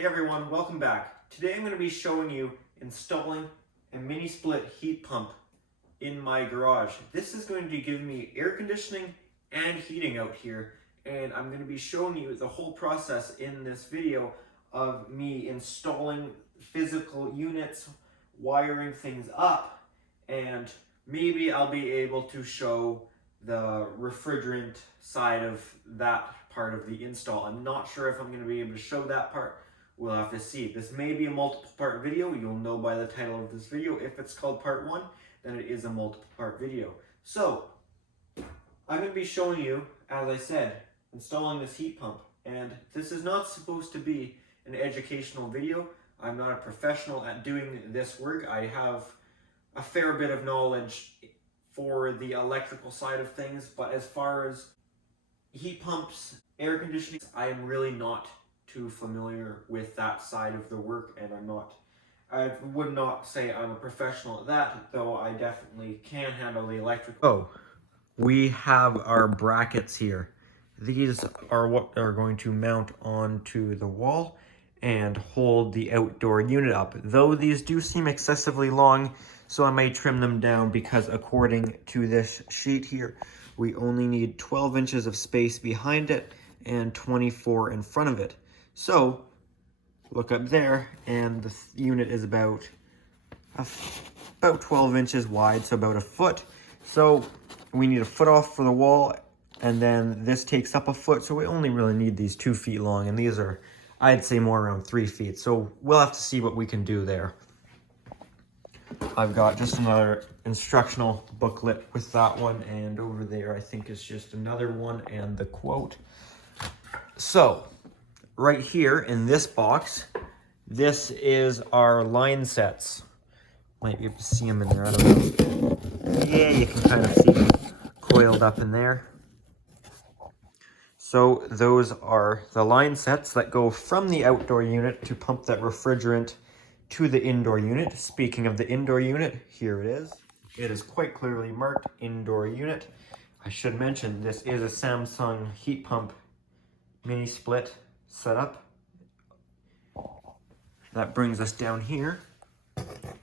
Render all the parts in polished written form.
Hey everyone, welcome back. Today I'm going to be showing you installing a mini split heat pump in my garage. This is going to give me air conditioning and heating out here, and I'm going to be showing you the whole process in this video of me installing physical units, wiring things up, and maybe I'll be able to show the refrigerant side of that part of the install. I'm not sure if I'm going to be able to show that part. We'll have to see. This may be a multiple part video. You'll know by the title of this video. If it's called part 1, then it is a multiple part video. So, I'm going to be showing you, as I said, installing this heat pump. And this is not supposed to be an educational video. I'm not a professional at doing this work. I have a fair bit of knowledge for the electrical side of things, but as far as heat pumps, air conditioning, I am really not too familiar with that side of the work, and I would not say I'm a professional at that, though I definitely can handle the electrical. Oh, we have our brackets here. These are what are going to mount onto the wall and hold the outdoor unit up. Though these do seem excessively long, so I may trim them down because according to this sheet here, we only need 12 inches of space behind it and 24 in front of it. So, look up there, and the unit is about 12 inches wide, so about a foot. So, we need a foot off for the wall, and then this takes up a foot, so we only really need these 2 feet long, and these are, I'd say, more around 3 feet. So, we'll have to see what we can do there. I've got just another instructional booklet with that one, and over there I think is just another one and the quote. So, right here in this box, this is our line sets. Might be able to see them in there, I don't know. Yeah, you can kind of see them coiled up in there. So those are the line sets that go from the outdoor unit to pump that refrigerant to the indoor unit. Speaking of the indoor unit, here it is. It is quite clearly marked indoor unit. I should mention this is a Samsung heat pump mini split setup. That brings us down here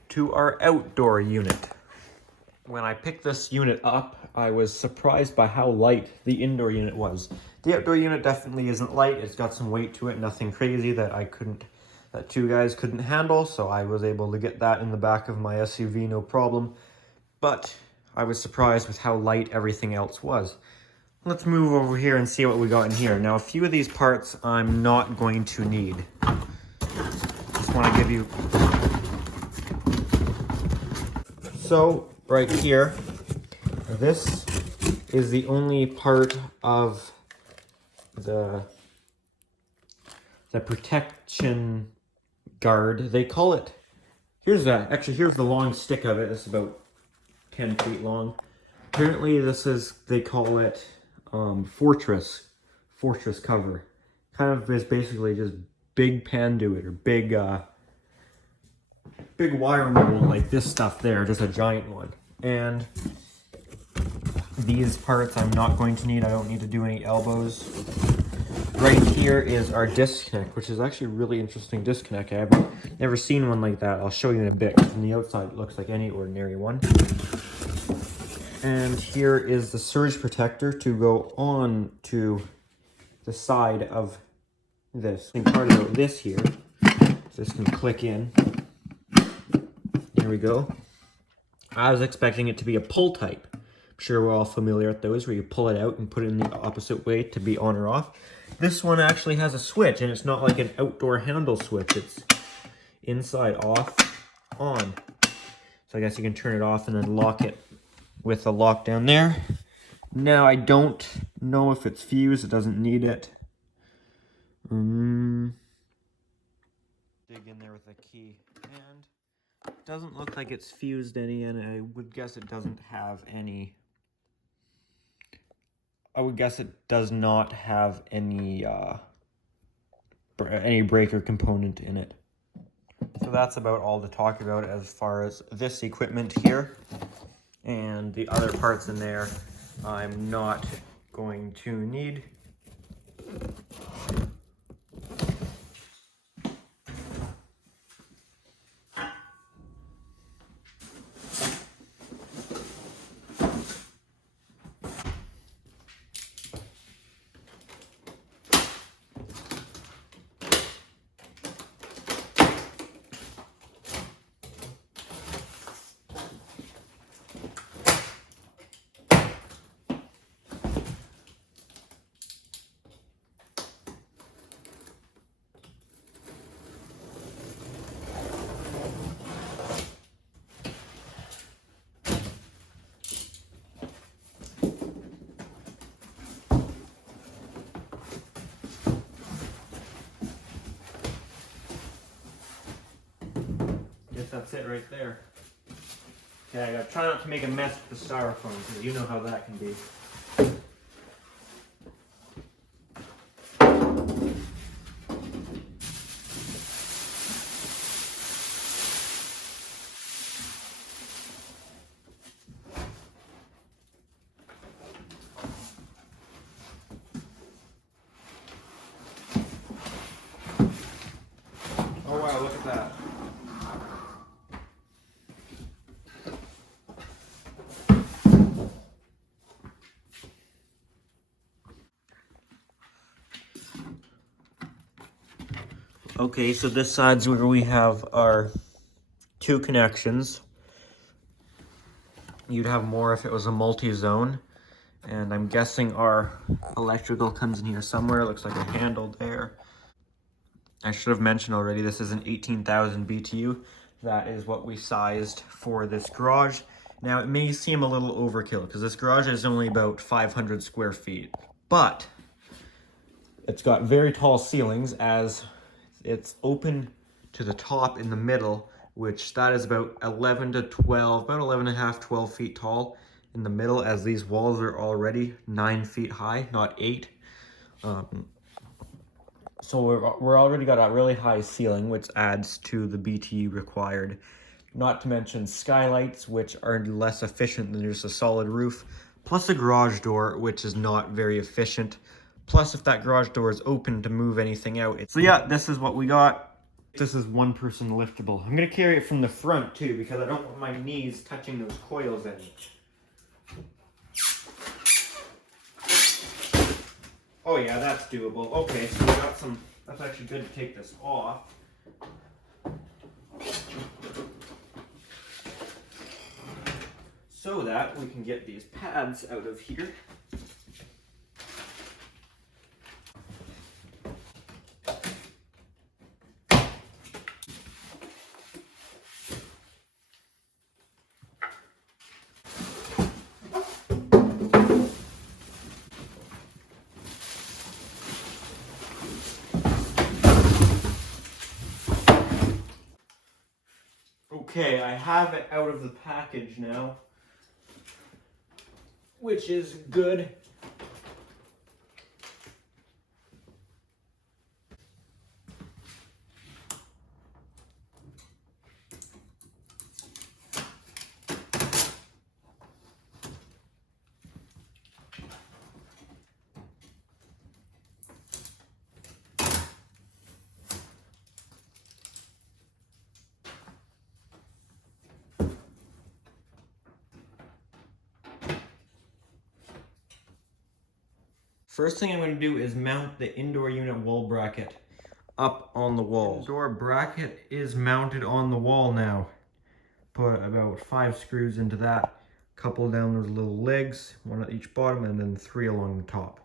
to our outdoor unit. When I picked this unit up, I was surprised by how light the indoor unit was. The outdoor unit definitely isn't light. It's got some weight to it, nothing crazy that that 2 guys couldn't handle, so I was able to get that in the back of my SUV, no problem. But I was surprised with how light everything else was. Let's move over here and see what we got in here. Now, a few of these parts I'm not going to need. Just want to give you... So, right here, this is the only part of the protection guard. They call it... here's the long stick of it. It's about 10 feet long. Apparently, they call it fortress cover. Kind of is basically just big panduit or big wire mold like this stuff there, just a giant one. And these parts I'm not going to need. I don't need to do any elbows. Right here is our disconnect, which is actually a really interesting disconnect. I've never seen one like that. I'll show you in a bit. From the outside, it looks like any ordinary one. And here is the surge protector to go on to the side of this. The part about this here, this can click in. There we go. I was expecting it to be a pull type. I'm sure we're all familiar with those, where you pull it out and put it in the opposite way to be on or off. This one actually has a switch, and it's not like an outdoor handle switch. It's inside, off, on. So I guess you can turn it off and then lock it with a lock down there. Now, I don't know if it's fused. It doesn't need it. Dig in there with a key. And it doesn't look like it's fused any, and I would guess it doesn't have any... I would guess it does not have any breaker component in it. So that's about all to talk about as far as this equipment here. And the other parts in there I'm not going to need. that's it right there. Okay, I gotta try not to make a mess with the styrofoam, because you know how that can be. Oh wow, look at that. Okay, so this side's where we have our two connections. You'd have more if it was a multi-zone. And I'm guessing our electrical comes in here somewhere. It looks like a handle there. I should have mentioned already, this is an 18,000 BTU. That is what we sized for this garage. Now, it may seem a little overkill because this garage is only about 500 square feet, but it's got very tall ceilings as it's open to the top in the middle, which that is about 11 to 12, about 11 and a half, 12 feet tall in the middle, as these walls are already 9 feet high, not 8. So we're already got a really high ceiling, which adds to the BTU required. Not to mention skylights, which are less efficient than just a solid roof, plus a garage door, which is not very efficient. Plus, if that garage door is open to move anything out. So yeah, this is what we got. This is one person liftable. I'm gonna carry it from the front too, because I don't want my knees touching those coils any. Oh yeah, that's doable. Okay, so we got some, that's actually good to take this off. So that we can get these pads out of here. Okay, I have it out of the package now, which is good. First thing I'm going to do is mount the indoor unit wall bracket up on the wall. Indoor bracket is mounted on the wall now. Put about 5 screws into that, couple down those little legs, one at each bottom and then 3 along the top.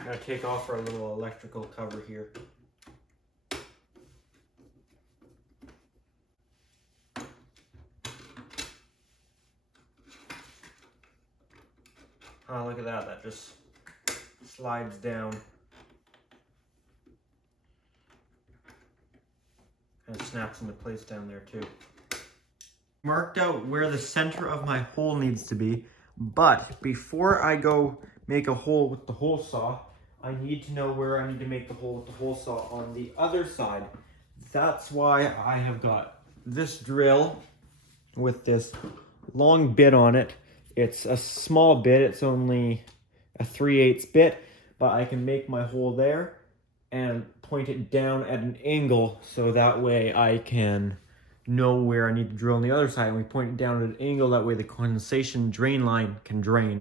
I'm going to take off our little electrical cover here. Oh, look at that, that just slides down. Kind of snaps into place down there too. Marked out where the center of my hole needs to be, but before I go make a hole with the hole saw, I need to know where I need to make the hole with the hole saw on the other side. That's why I have got this drill with this long bit on it. It's a small bit, it's only a 3/8 bit, but I can make my hole there and point it down at an angle so that way I can know where I need to drill on the other side. And we point it down at an angle, that way the condensation drain line can drain.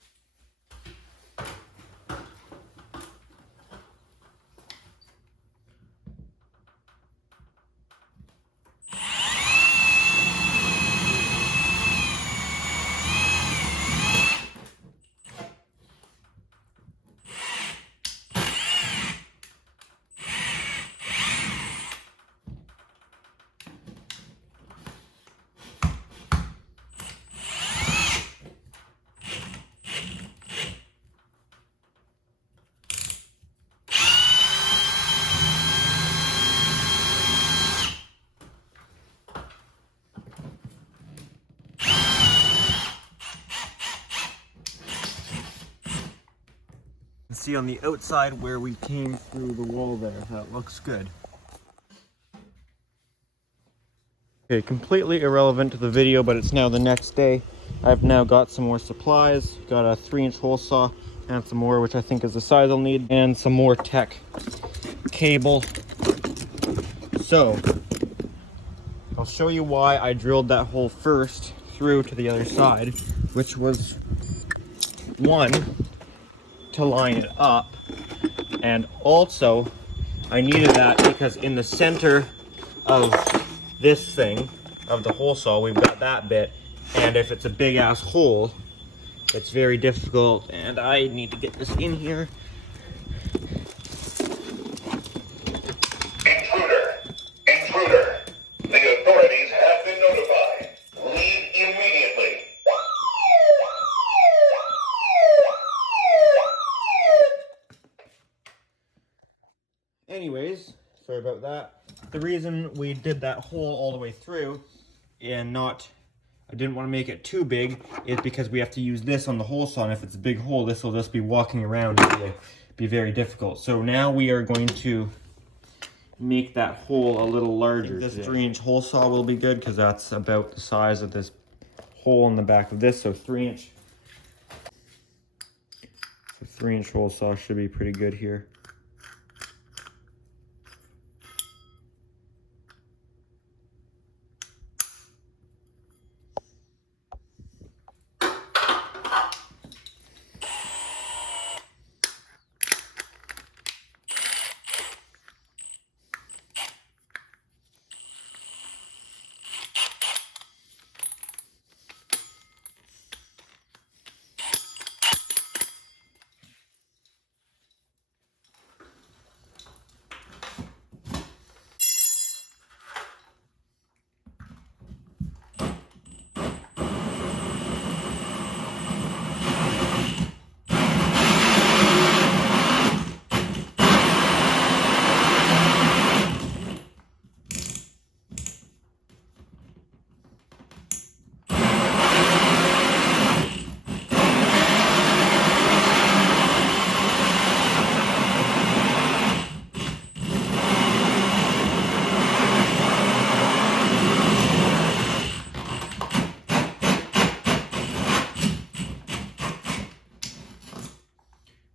See on the outside where we came through the wall there, that looks good. Okay, completely irrelevant to the video, but it's now the next day. I've now got some more supplies, got a 3-inch hole saw and some more, which I think is the size I'll need, and some more tech cable. So, I'll show you why I drilled that hole first through to the other side, which was one, to line it up, and also I needed that because in the center of this thing, of the hole saw, we've got that bit, and if it's a big ass hole, it's very difficult, and I need to get this in here. Intruder, the authorities have been notified. Leave immediately. Anyways, sorry about that. The reason we did that hole all the way through and I didn't want to make it too big, is because we have to use this on the hole saw, and if it's a big hole, this will just be walking around and be very difficult. So now we are going to make that hole a little larger. This 3-inch hole saw will be good because that's about the size of this hole in the back of this, so 3-inch. So 3-inch hole saw should be pretty good here.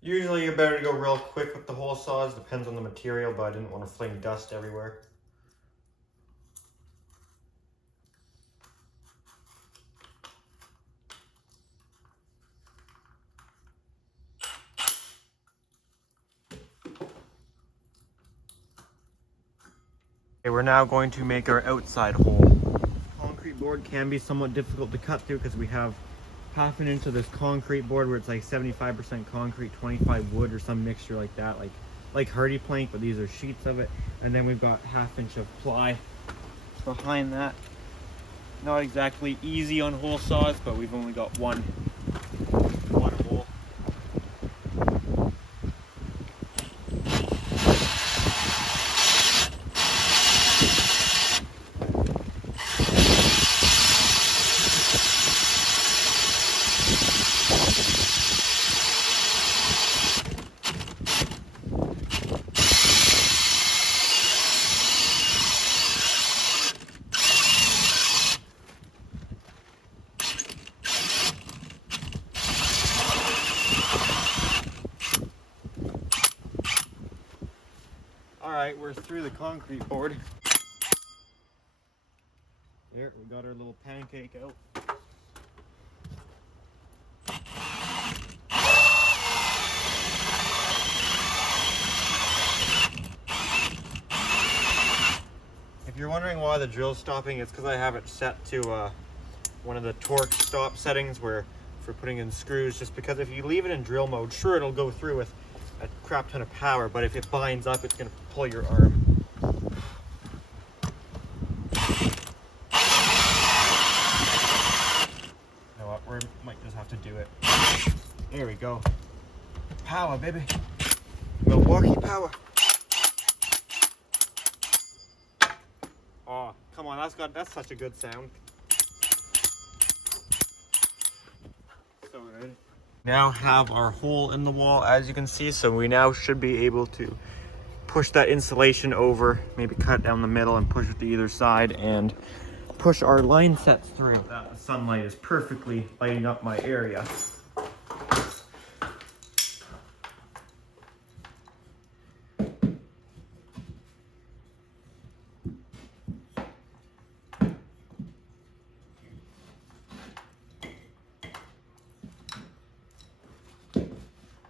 Usually you're better to go real quick with the hole saws, depends on the material, but I didn't want to fling dust everywhere. Okay, we're now going to make our outside hole. Concrete board can be somewhat difficult to cut through because we have 1/2 inch of this concrete board where it's like 75% concrete, 25 wood or some mixture like that, like hardy plank, but these are sheets of it. And then we've got 1/2 inch of ply behind that. Not exactly easy on hole saws, but we've only got one hole. Alright, we're through the concrete board. There, we got our little pancake out. If you're wondering why the drill's stopping, it's because I have it set to one of the torque stop settings where for putting in screws, just because if you leave it in drill mode, sure it'll go through with a crap ton of power, but if it binds up, it's going to pull your arm. You know what, we might just have to do it. There we go. Power, baby. Milwaukee power. Oh, come on, that's such a good sound. So good. Now have our hole in the wall, as you can see, so we now should be able to push that insulation over, maybe cut down the middle and push it to either side and push our line sets through. That sunlight is perfectly lighting up my area.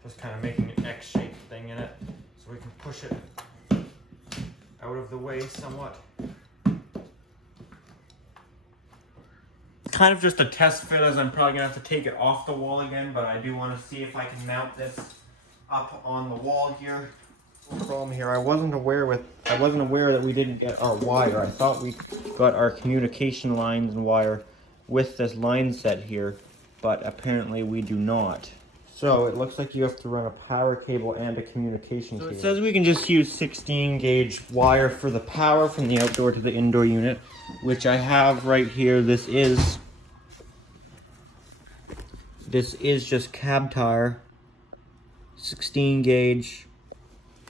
Just kind of making an X-shaped thing in it so we can push it out of the way somewhat. It's kind of just a test fit, as I'm probably gonna have to take it off the wall again, but I do want to see if I can mount this up on the wall here. Problem here, I wasn't aware that we didn't get our wire. I thought we got our communication lines and wire with this line set here, but apparently we do not. So it looks like you have to run a power cable and a communication cable. It says we can just use 16 gauge wire for the power from the outdoor to the indoor unit, which I have right here. This is just cab tire, 16 gauge,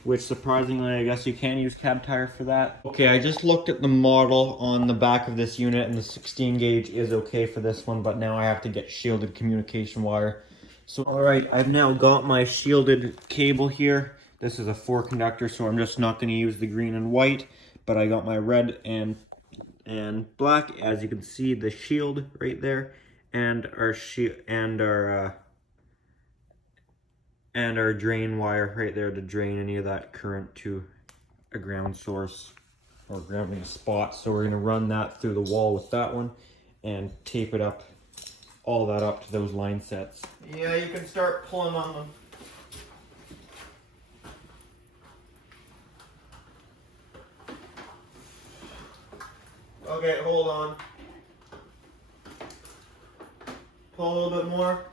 which surprisingly I guess you can use cab tire for that. Okay, I just looked at the model on the back of this unit and the 16 gauge is okay for this one, but now I have to get shielded communication wire. So, alright, I've now got my shielded cable here. This is a 4 conductor, so I'm just not going to use the green and white, but I got my red and black. As you can see, the shield right there, and our drain wire right there to drain any of that current to a ground source or grounding spot. So we're going to run that through the wall with that one and tape it up. All that up to those line sets. Yeah, you can start pulling on them. Okay, hold on. Pull a little bit more.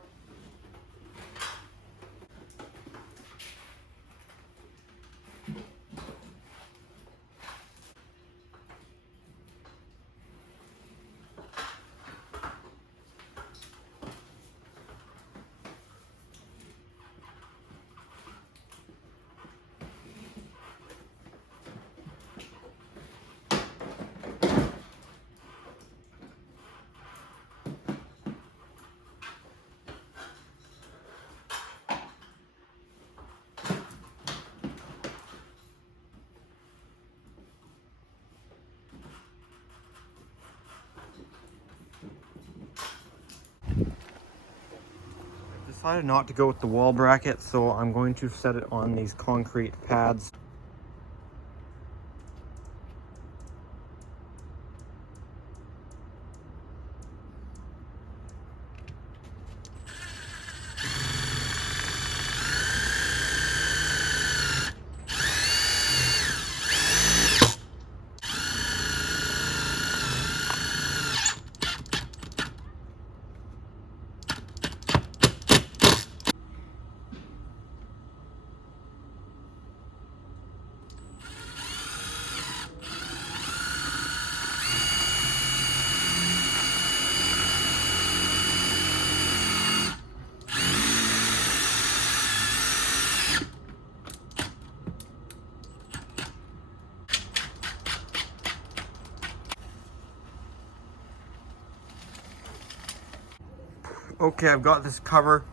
Decided not to go with the wall bracket, so I'm going to set it on these concrete pads. Okay, I've got this cover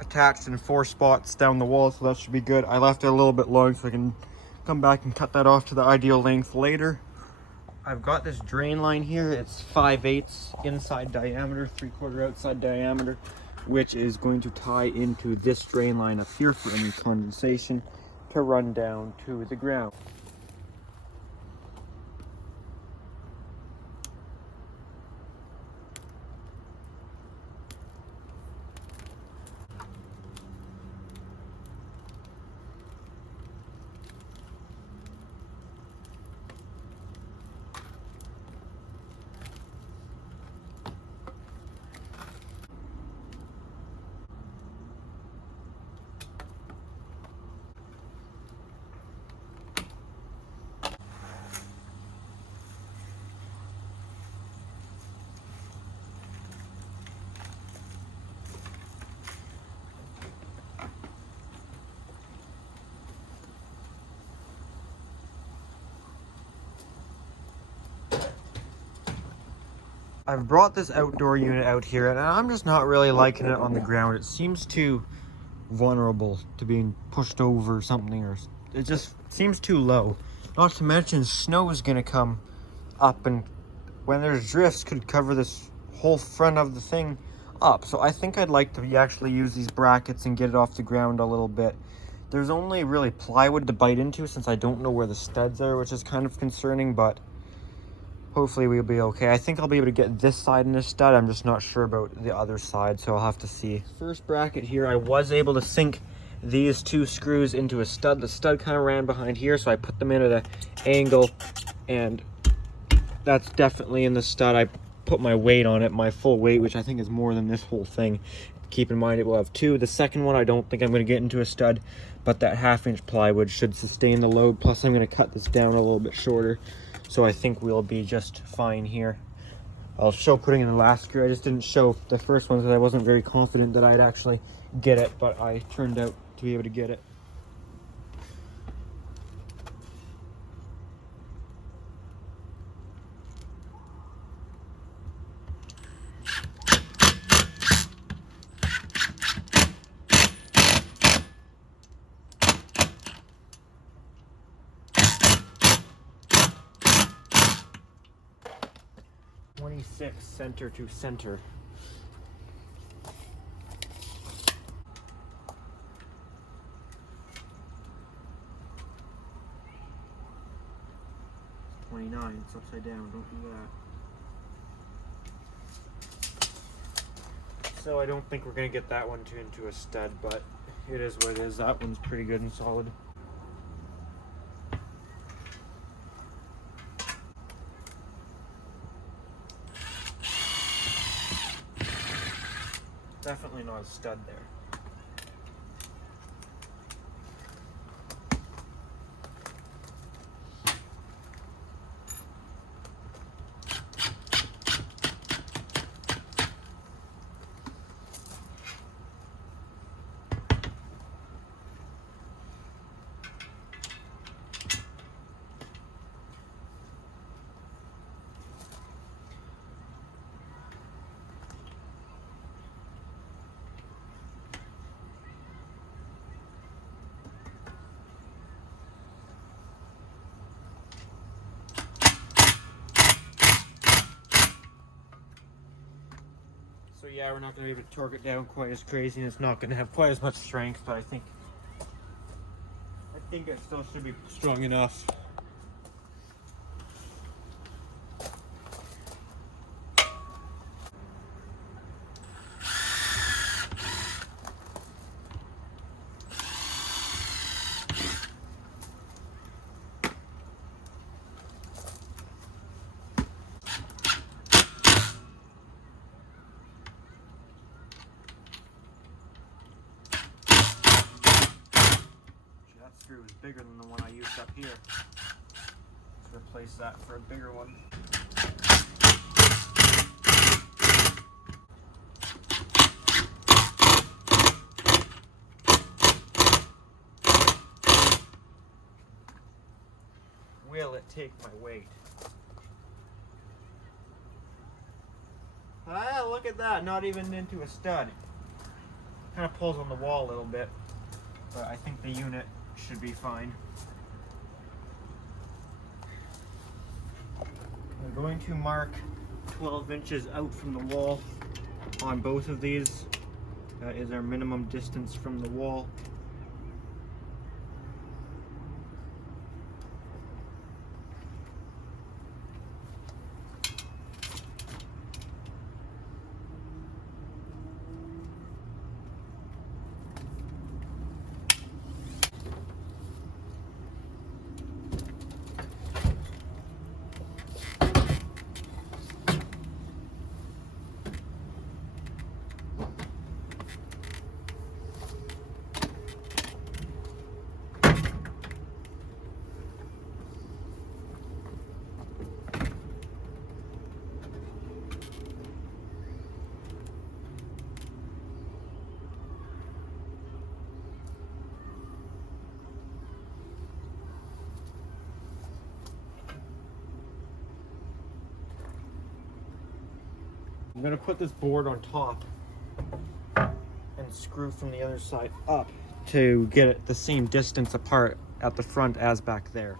attached in 4 spots down the wall, so that should be good. I left it a little bit long so I can come back and cut that off to the ideal length later. I've got this drain line here. It's 5/8 inside diameter, 3/4 outside diameter, which is going to tie into this drain line up here for any condensation to run down to the ground. I've brought this outdoor unit out here, and I'm just not really liking it on the ground. It seems too vulnerable to being pushed over or something, or it just seems too low. Not to mention, snow is going to come up, and when there's drifts, could cover this whole front of the thing up. So I think I'd like to actually use these brackets and get it off the ground a little bit. There's only really plywood to bite into since I don't know where the studs are, which is kind of concerning, but hopefully we'll be okay. I think I'll be able to get this side in a stud. I'm just not sure about the other side, so I'll have to see. First bracket here, I was able to sink these two screws into a stud. The stud kind of ran behind here, so I put them in at an angle, and that's definitely in the stud. I put my weight on it, my full weight, which I think is more than this whole thing. Keep in mind it will have two. The second one, I don't think I'm going to get into a stud, but that 1/2-inch plywood should sustain the load. Plus, I'm going to cut this down a little bit shorter. So I think we'll be just fine here. I'll show putting in the last screw. I just didn't show the first one because I wasn't very confident that I'd actually get it, but I turned out to be able to get it. Center to center. It's 29, it's upside down, don't do that. So I don't think we're gonna get that one into a stud, but it is what it is. That one's pretty good and solid. Definitely not a stud there. So yeah, we're not going to be able to torque it down quite as crazy, and it's not going to have quite as much strength, but I think it still should be strong enough. Screw is bigger than the one I used up here. Let's replace that for a bigger one. Will it take my weight? Ah, look at that, not even into a stud. Kind of pulls on the wall a little bit, but I think the unit should be fine. I'm going to mark 12 inches out from the wall on both of these. That is our minimum distance from the wall. I'm going to put this board on top and screw from the other side up to get it the same distance apart at the front as back there.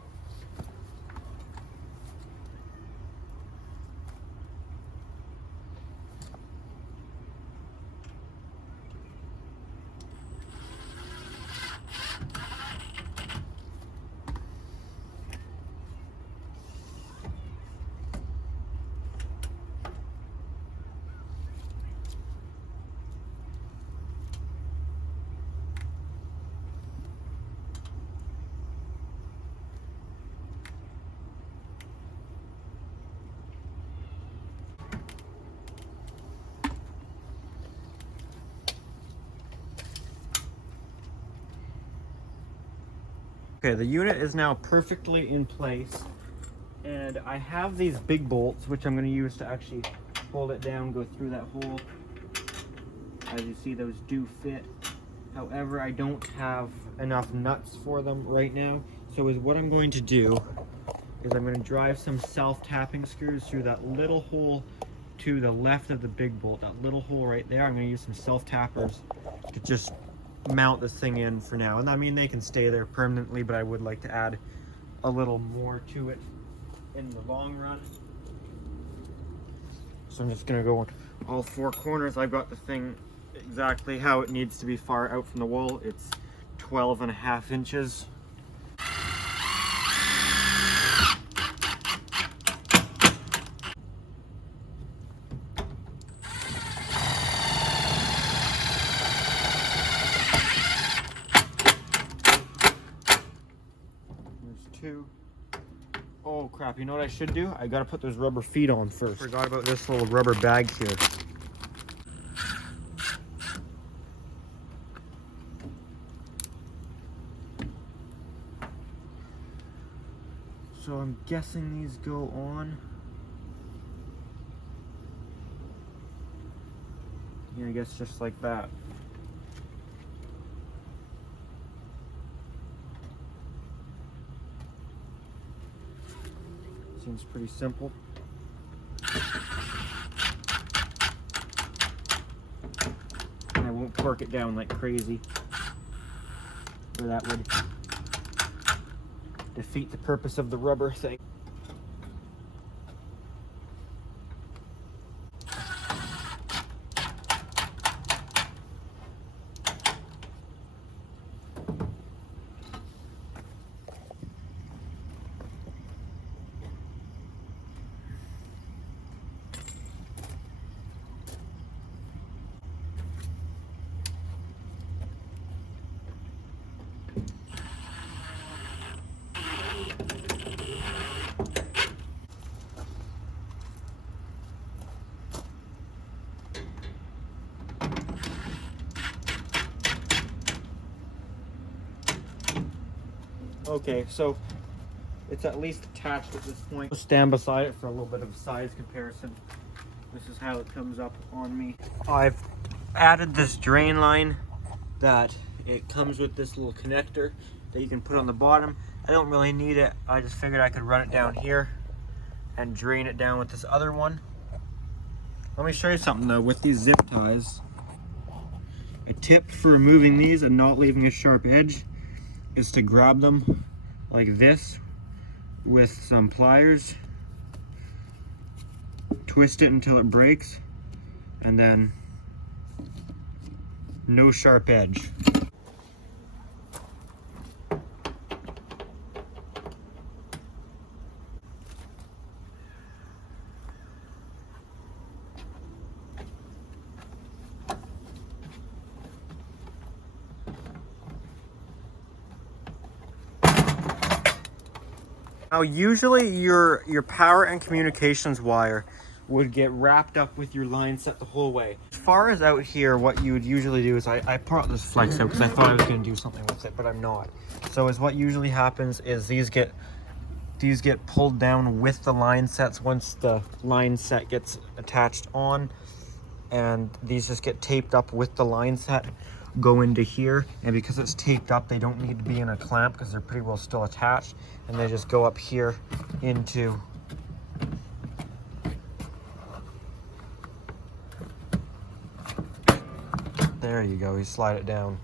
Okay, the unit is now perfectly in place, and I have these big bolts which I'm going to use to actually hold it down, go through that hole. As you see, those do fit. However, I don't have enough nuts for them right now, so what I'm going to do is I'm going to drive some self-tapping screws through that little hole to the left of the big bolt, that little hole right there. I'm going to use some self-tappers to just mount this thing in for now, and I mean they can stay there permanently, but I would like to add a little more to it in the long run. So I'm just gonna go on all four corners. I've got the thing exactly how it needs to be far out from the wall. It's 12.5 inches. Two. Oh crap, you know what I should do? I gotta put those rubber feet on first. Forgot about this little rubber bag here. So I'm guessing these go on. Yeah, I guess just like that. Seems pretty simple. And I won't torque it down like crazy, or that would defeat the purpose of the rubber thing. Okay, so it's at least attached at this point. Stand beside it for a little bit of size comparison. This is how it comes up on me. I've added this drain line that it comes with this little connector that you can put on the bottom. I don't really need it. I just figured I could run it down here and drain it down with this other one. Let me show you something though. With these zip ties, a tip for removing these and not leaving a sharp edge is to grab them like this with some pliers twist it until it breaks, and then no sharp edge. Now usually your power and communications wire would get wrapped up with your line set the whole way. As far as out here, what you would usually do is I brought this flex out because I thought I was going to do something with it, but I'm not. So is what usually happens is these get pulled down with the line sets once the line set gets attached on, and these just get taped up with the line set, go into here, and because it's taped up, they don't need to be in a clamp because they're pretty well still attached, and they just go up here into there you go, you slide it down,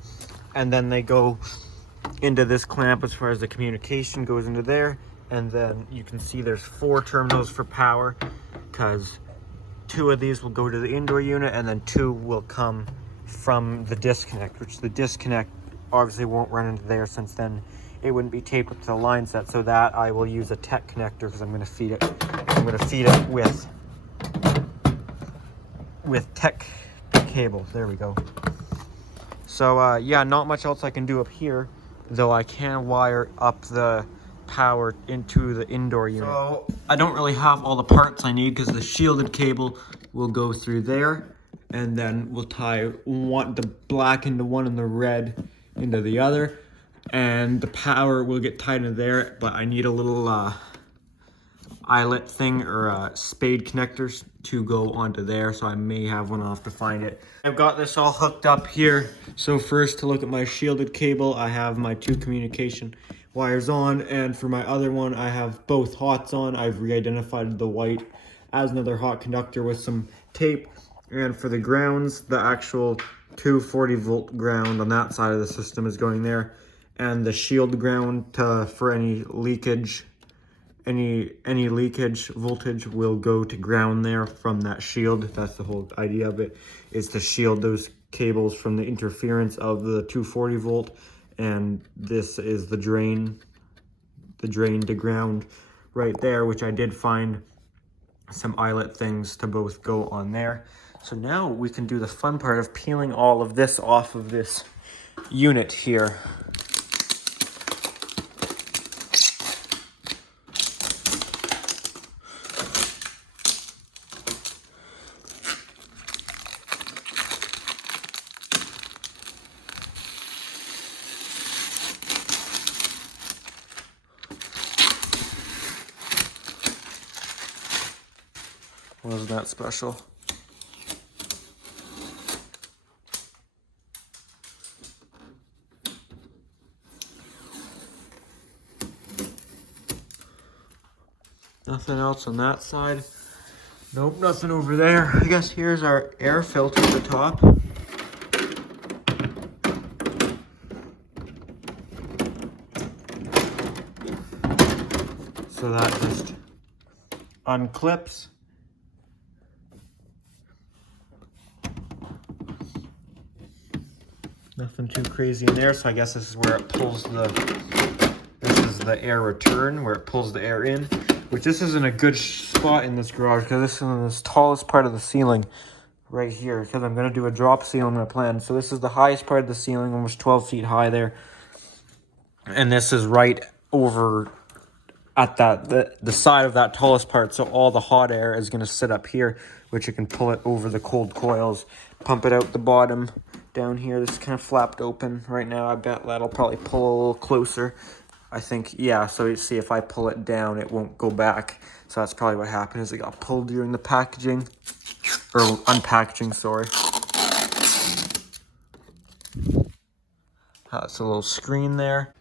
and then they go into this clamp as far as the communication goes into there. And then you can see there's 4 terminals for power, because 2 of these will go to the indoor unit and then 2 will come from the disconnect, which the disconnect obviously won't run into there, since then it wouldn't be taped up to the line set. So that I will use a tech connector because I'm going to feed it. I'm going to feed it with tech cable. There we go. So yeah, not much else I can do up here, though I can wire up the power into the indoor unit. So I don't really have all the parts I need because the shielded cable will go through there, and then we'll tie the black into one and the red into the other, and the power will get tied into there. But I need a little eyelet thing or spade connectors to go onto there, so I may have one. I'll have to find it. I've got this all hooked up here. So first, to look at my shielded cable, I have my 2 communication wires on, and for my other one I have both hots on. I've re-identified the white as another hot conductor with some tape, and for the grounds, the actual 240 volt ground on that side of the system is going there, and the shield ground for any leakage voltage will go to ground there from that shield. That's the whole idea of it, is to shield those cables from the interference of the 240 volt. And this is the drain to ground right there, which I did find some eyelet things to both go on there. So now we can do the fun part of peeling all of this off of this unit here. Wasn't that special? Nothing else on that side. Nope, nothing over there. I guess here's our air filter at the top. So that just unclips. Nothing too crazy in there, so I guess this is where it pulls this is the air return, where it pulls the air in, which this isn't a good spot in this garage because this is in this tallest part of the ceiling right here, because I'm going to do a drop ceiling on my plan. So this is the highest part of the ceiling, almost 12 feet high there. And this is right over at the side of that tallest part, so all the hot air is going to sit up here, which you can pull it over the cold coils, pump it out the bottom down here. This is kind of flapped open right now. I bet that'll probably pull a little closer. I think, yeah, so you see if I pull it down, it won't go back. So that's probably what happened, is it got pulled during the packaging, or unpackaging, sorry. That's a little screen there.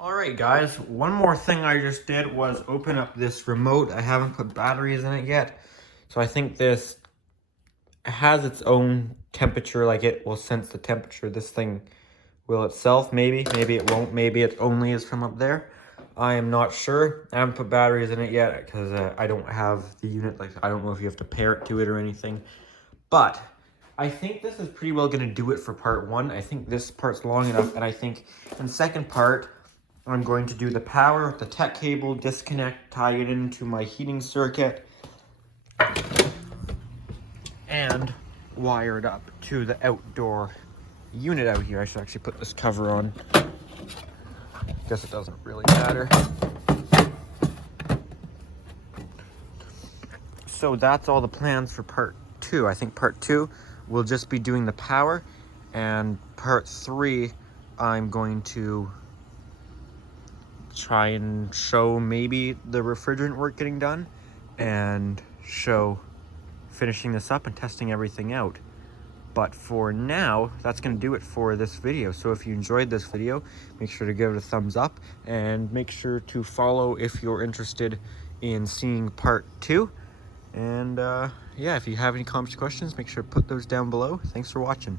Alright guys, one more thing I just did was open up this remote. I haven't put batteries in it yet. So I think this has its own temperature, like it will sense the temperature. This thing will itself, maybe it won't, maybe it only is from up there. I am not sure. I haven't put batteries in it yet because I don't have the unit. Like, I don't know if you have to pair it to it or anything. But I think this is pretty well going to do it for part 1. I think this part's long enough, and I think in the second part, I'm going to do the power, the tech cable, disconnect, tie it into my heating circuit, and wire it up to the outdoor unit out here. I should actually put this cover on. Guess it doesn't really matter. So that's all the plans for part 2. I think part 2 will just be doing the power, and part 3 I'm going to try and show maybe the refrigerant work getting done and show finishing this up and testing everything out. But for now, that's going to do it for this video. So if you enjoyed this video, make sure to give it a thumbs up and make sure to follow if you're interested in seeing part 2. And yeah, if you have any comments or questions, make sure to put those down below. Thanks for watching.